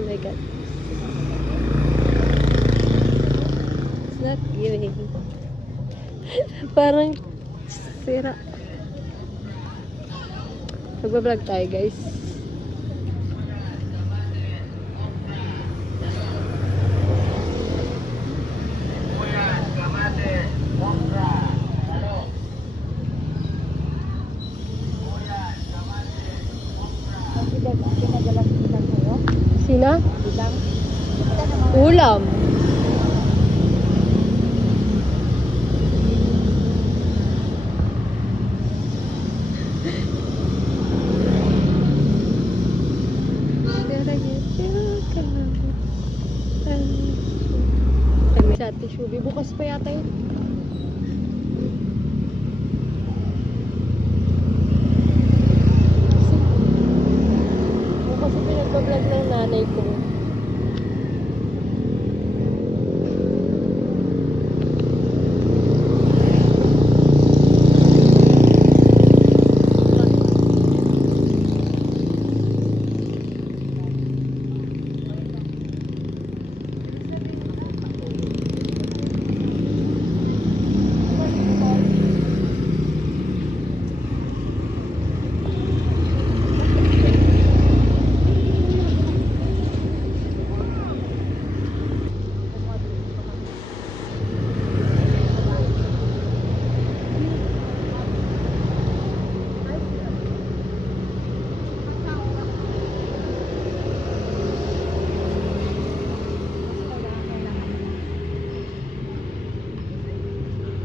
Oh my God. It's not giving. Parang sira. Magbablog tayo, guys. Sina? Ulam. Sa tissue. Bukas pa yata yun. Kasi pinagpa-vlog ng nanay ko.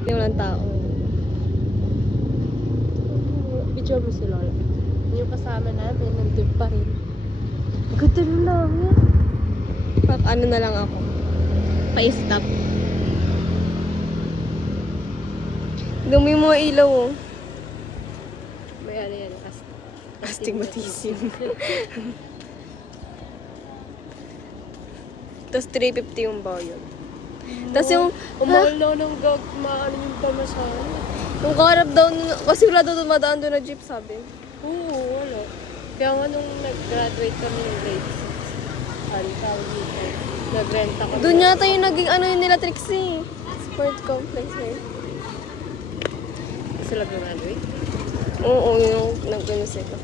Hindi walang tao. Video mo si Lola. Yung kasama namin, nandun pa rin. Ganda lang yan. Ano na lang ako. Pa-stop. Dumi mo ilaw oh. May ano yan. Astigmatism. Tapos 350 yung bayan. Tapos yung umahal daw ng gag, maano yung pamasahan. Yung karap daw, kasi wala daw dumadaan doon na jeep, sabi. Oo, wala. Kaya nga nung nag-graduate kami ng grade 6, nag-renta kami. Doon yata yung naging ano yung nila Trixie. Sport complex eh. Sila graduate? Oo, yung nag-ano sila.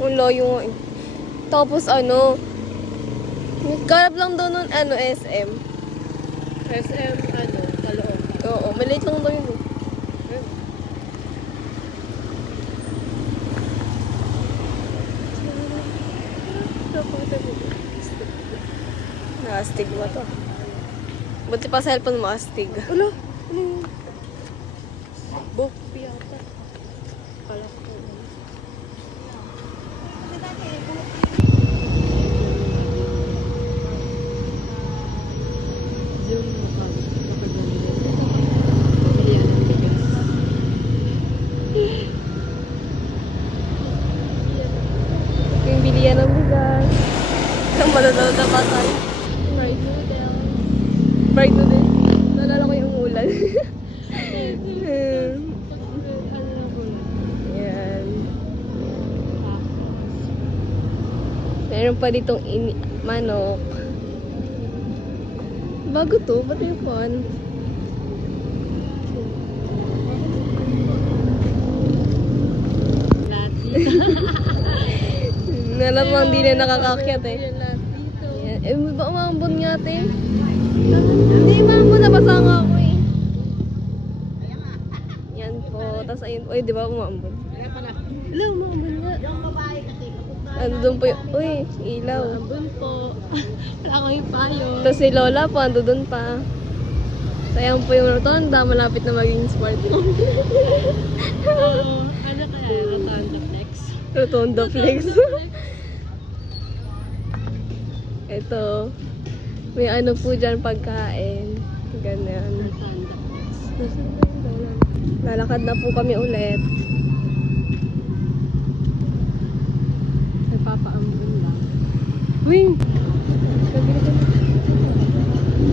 Wala yung nga eh. Tapos ano, karap lang daw nun, ano, SM. SM, ano, Caloocan. Oo, maliit lang daw yun. Nakastigma to. Buti pa sa cellphone mo, astig. Ulo, ano yun? Book yata. Kala ko. Yung bilihan ng bigas. Ang malalaw na patay. Fried noodles. Fried noodles. Nalala ko yung ulan. Yan. Meron pa ditong manok. Bago to, ba't yung pan? Nalamang hindi na nakakakyat eh. Yan. Eh, ba umambon nga ate? Hindi, umambon. Nabasa nga ako eh. Yan po. Tapos ayun. Uy, di ba umambon? Wala, umambon nga. Andun po yung... Uy, ilaw. Umambon po. Wala ko yung payo. Tapos si Lola po, ando dun pa. Sayang po yung rotonda. Malapit na maging smart. Oo. Ano kaya? Rotonda Flex? Rotonda Flex. Ito, may ano po dyan pagkain. Ganyan. Lalakad na po kami ulit. Nagpapaambun lang. Uy!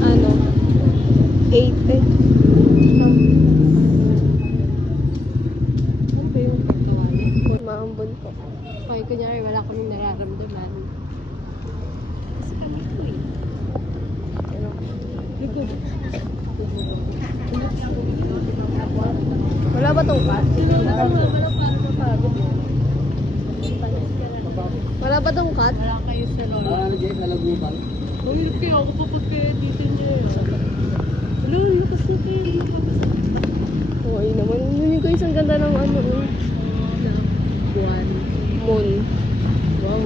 Ano? 8 eh. Ano ba yung pagtawanan? Maambon po. Okay, kunyari wala kaming nararamdaman. kasi kami ito eh. Ano? Likod. Wala ba tong cut? Wala para mapagod mo. Wala ba tong cut? Wala kayo sa lola. Uy, kaya ako papagkaya dito niya. Wala, lakas na kayo. Okay naman. Hindi ko isang ganda ng ano. Buwan. Moon. Wow.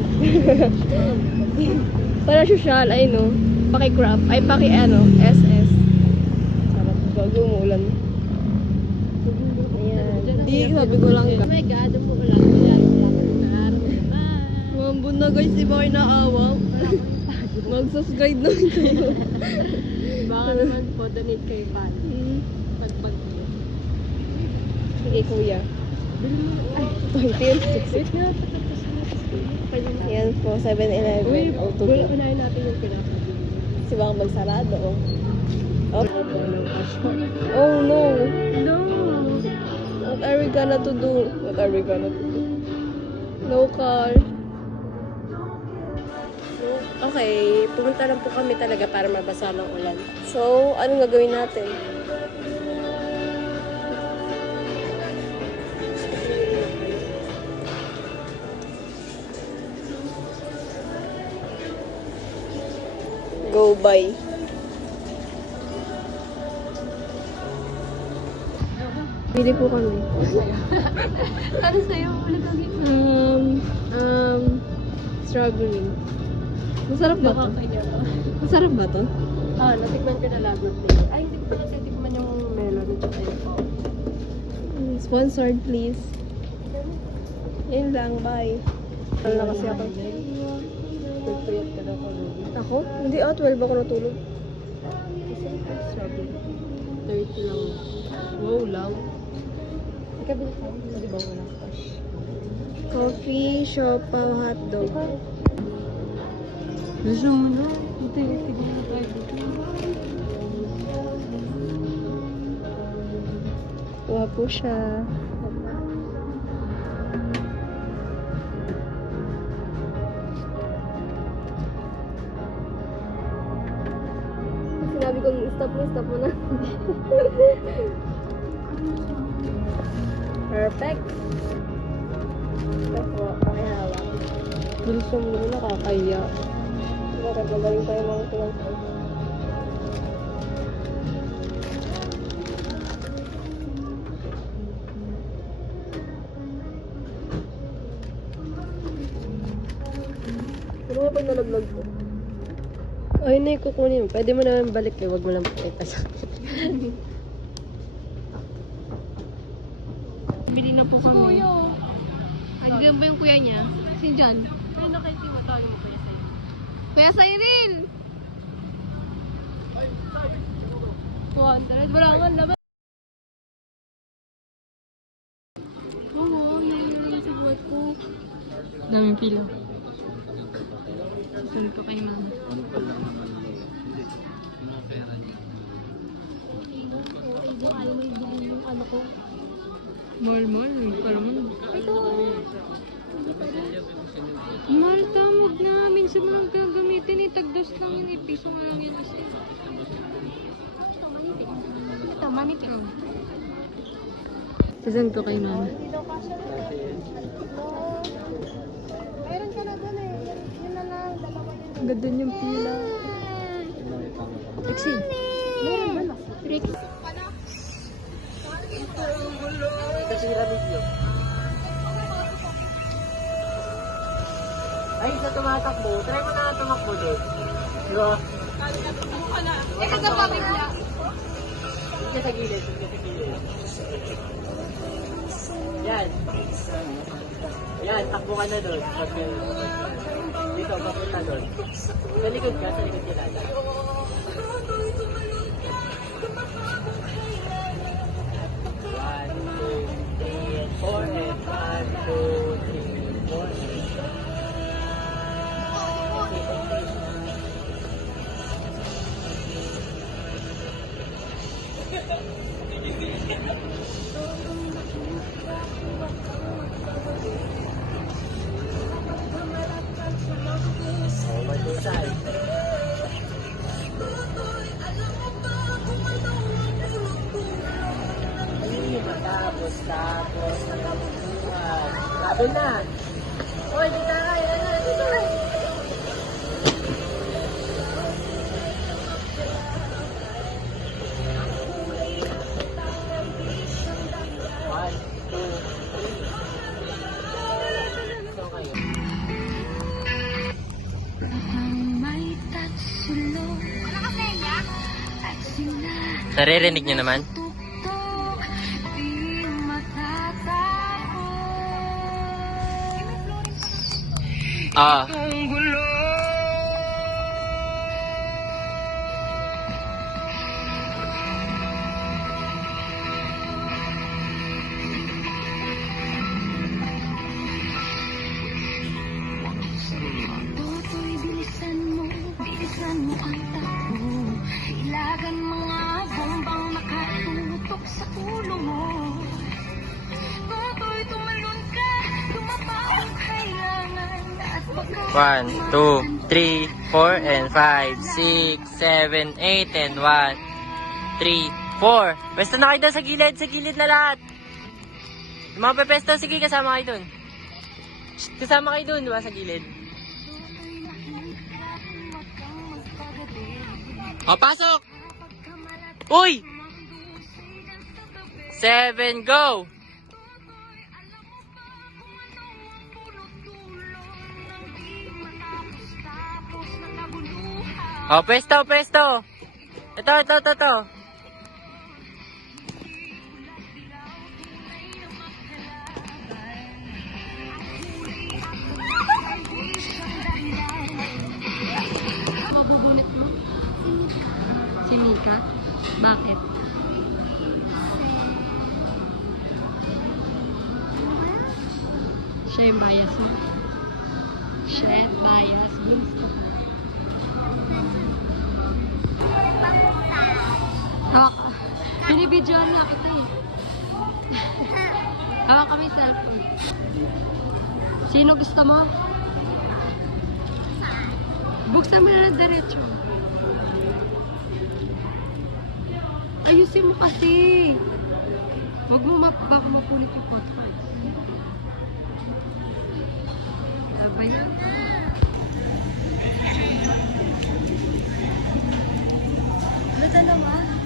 Para social, ay no. Paki-crop. Ay, SS. Sarap. Bago umulan. Ayan. Di, sabi ko lang. Oh my God, umuulan. Wala Mambun na guys, di ba kayo naawa? Mag-subscribe na kayo. baka naman po, donate kayo pa. Pagpag. Sige, kuya. Ay, tears. Wait nga, patapos na. Yan po, 7-Eleven. Uy, O, wala unahin natin yung pinapabili. kasi baka magsarado. Oh. Oh no. No! What are we gonna to do? What are we gonna to do? No car. Okay, pumunta lang po kami talaga para mabasa ng ulan. So, anong gagawin natin? Go by. Bili po kami. Ano sa'yo? Wala kami. Strawberry. Masarap ba to? Masarap ba to? Ah, natikman ko na lagot ay, hindi ko pa natitikman yung melon at saka yung Sponsored, please. Yun lang, bye. Ano na kasi ako? Pagpuyat ka daw kami. Ako? Hindi, 12 ako natulog. Strawberry. 30 lang. Wow lang. Ikabili ka? Hindi ba wala cash? Coffee, siopaw, hotdog. Gusto mo na? Tignan na tayo dito. Kuha po siya. Sinabi kong stop mo na. Perfect. Ito po, pakihawak. Bilisan mo na nakakaya. Bakit magaling tayo mga tulang ko? Ano nga pag nalaglag ko? Ay, na kukunin mo. Pwede mo naman balik eh. Huwag mo lang pakita sa akin. Bili na po kami. Andiyan ba yung kuya niya? Si John. Ay, nakaitima tayo mo kaya sa'yo. Kuya Cyril! 200? Wala nga laman. Oo, yun sa buhat ko. Daming pila. Sasabi ko kay mama. Ayaw mo ibili yung ano ko. Mahal, para mo. Ito. Mahal tamog na. Minsan mo lang gagamitin. Itagdos lang yun. Ipiso nga lang yan kasi. Ito, manipin. Sasend ko kay mama. Meron ka na doon eh. Yun na lang. Dalawa yun. Ang ganda yung pila. Taxi. Meron ba na? Ay, sa tumatakbo. Try mo na tumakbo doon. Diba? Eh, kasababig niya. Hindi sa gilid. Yan. Yan, takbo ka na doon. Dito, papunta doon. Sa likod ka, sa likod ka na. One, two, three, four, and 1, 2, 3, 4. Over to side. Tapos, nakabukuhan. Sabi na. Hoy, di na kaya na. Dito. One, two, three. Ito kayo. Naririnig niyo naman? Ah. Toto'y bilisan mo ang takbo. Ilagan mga bombang nakatutok sa ulo mo. Toto'y tumalon ka, tumapa kung kailangan. At baka 1, 2, 3, 4, and 5, 6, 7, 8, and 1, 3, 4. Pwesto na kayo doon sa gilid na lahat. Yung mga pepesto, sige, kasama kayo doon. Kasama kayo doon, di ba, sa gilid? O, pasok! Uy! 7, go! O, presto! Ito. mabubunot mo? Si Mika? Bakit? Siya yung bias mo? Shit, bias. Gusto. Hawak ka. Binibidyoan nga kita eh. Hawak kami cellphone. Sino gusto mo? Buksan mo na ng diretso. Ayusin mo kasi. Huwag mo baka mapulit yung podcast. Sabay. Ano dalawa?